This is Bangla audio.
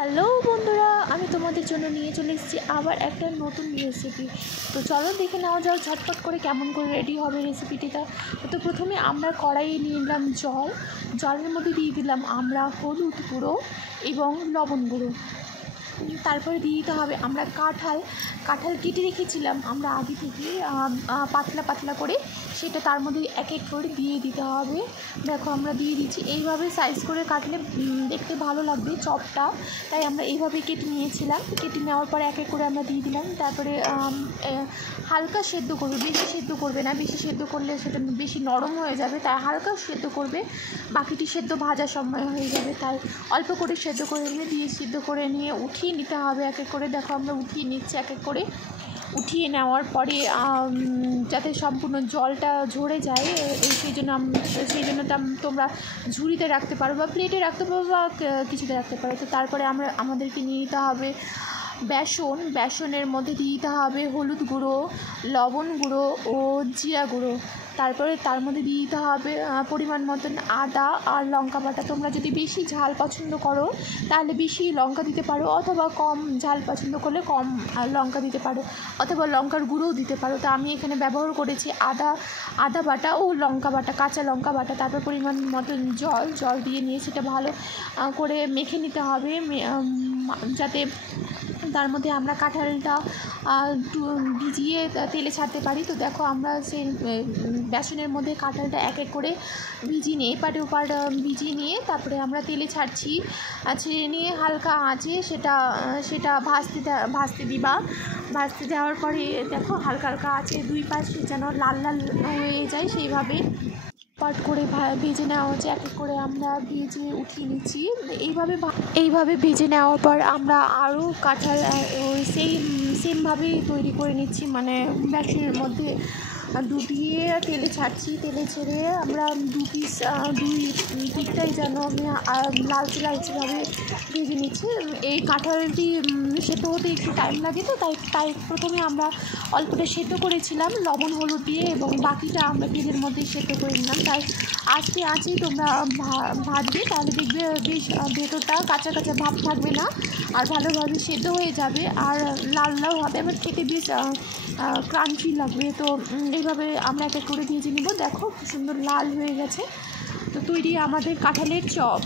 হ্যালো বন্ধুরা, আমি তোমাদের জন্য নিয়ে চলে এসেছি আবার একটা নতুন রেসিপি। তো চলো দেখে নেওয়া যাও ঝটপট করে কেমন করে রেডি হবে রেসিপিটিটা। তো প্রথমে আমরা কড়াইয়ে নিয়ে নিলাম জলের মধ্যে দিয়ে দিলাম আমরা হলুদ গুঁড়ো এবং লবণ গুঁড়ো। তারপরে দিয়ে দিতে হবে আমরা কাঁঠাল কেটে রেখেছিলাম আমরা আগে থেকে পাতলা পাতলা করে, সেটা তার মধ্যে এক এক করে দিয়ে দিতে হবে। দেখো আমরা দিয়ে দিচ্ছি, এইভাবে সাইজ করে কাটলে দেখতে ভালো লাগবে চপটা, তাই আমরা এইভাবে কেটে নিয়েছিলাম। কেটে নেওয়ার পরে এক এক করে আমরা দিয়ে দিলাম। তারপরে হালকা সেদ্ধ করবে, বেশি সেদ্ধ করবে না, বেশি সেদ্ধ করলে সেটা বেশি নরম হয়ে যাবে, তাই হালকা সেদ্ধ করবে, বাকিটি সেদ্ধ ভাজার সময় হয়ে যাবে, তাই অল্প করে সেদ্ধ করে সিদ্ধ করে নিয়ে উঠিয়ে নিতে হবে এক এক করে। দেখো আমরা উঠিয়ে নিচ্ছি এক এক করে। উঠিয়ে নেওয়ার পরে যাতে সম্পূর্ণ জলটা ঝরে যায় সেই জন্য তোমরা ঝুড়িতে রাখতে পারো বা প্লেটে রাখতে পারো বা কিছুতে রাখতে পারো। তো তারপরে আমাদেরকে নিয়ে নিতে হবে বেসনের মধ্যে দিয়ে দিতে হবে হলুদ গুঁড়ো, লবণ গুঁড়ো ও জিরা গুঁড়ো। তারপরে তার মধ্যে দিয়ে দিতে হবে পরিমাণ মতন আদা আর লঙ্কা বাটা। তোমরা যদি বেশি ঝাল পছন্দ করো তাহলে বেশি লঙ্কা দিতে পারো, অথবা কম ঝাল পছন্দ করলে কম লঙ্কা দিতে পারো, অথবা লঙ্কার গুঁড়োও দিতে পারো। তো আমি এখানে ব্যবহার করেছি আদা বাটা ও লঙ্কা বাটা, কাঁচা লঙ্কা বাটা। তারপর পরিমাণ মতন জল দিয়ে নিয়ে সেটা ভালো করে মেখে নিতে হবে, যাতে তার মধ্যে আমরা কাঁঠালটা ভিজিয়ে তেলে ছাড়তে পারি। তো দেখো আমরা সেই বেসনের মধ্যে কাঁঠালটা এক এক করে ভিজিয়ে নিয়ে এপাটে ওপাট ভিজিয়ে নিয়ে তারপরে আমরা তেলে ছেড়ে নিয়ে হালকা আঁচে সেটা ভাজতে দিবা। ভাজতে দেওয়ার পরে দেখো হালকা আঁচে দুই পাশে যেন লাল হয়ে যায়, সেইভাবে পাট করে ভেজে নেওয়া হচ্ছে। এক এক করে আমরা ভেজে উঠিয়ে নিচ্ছি। এইভাবে ভেজে নেওয়ার পর আমরা আরও কাঁঠাল সেমভাবেই তৈরি করে নিচ্ছি, মানে বেসনের মধ্যে ডুবিয়ে তেলে ছেড়ে আমরা দুই দিকটাই যেন আমি লালচেভাবে ভেজে নিচ্ছি। এই কাঁঠালটি সেদ্ধ হতে একটু টাইম লাগে, তো তাই প্রথমে আমরা অল্পটা সেদ্ধ করেছিলাম লবণ হলুদ দিয়ে, এবং বাকিটা আমরা তেলের মধ্যে সেদ্ধ করে নিলাম। তাই আজকেই তোমরা ভাজবে, তাহলে দেখবে বেশ ভেতরটা কাঁচা ভাব থাকবে না, আর ভালোভাবে সেদ্ধ হয়ে যাবে, আর লাল হবে, আমার খেতে বেশ ক্রাঞ্চি লাগবে। তো এইভাবে আমরা এক এক করে ভেজে নেব। দেখো খুব সুন্দর লাল হয়ে গেছে। তো তৈরি আমাদের কাঁঠালের চপ।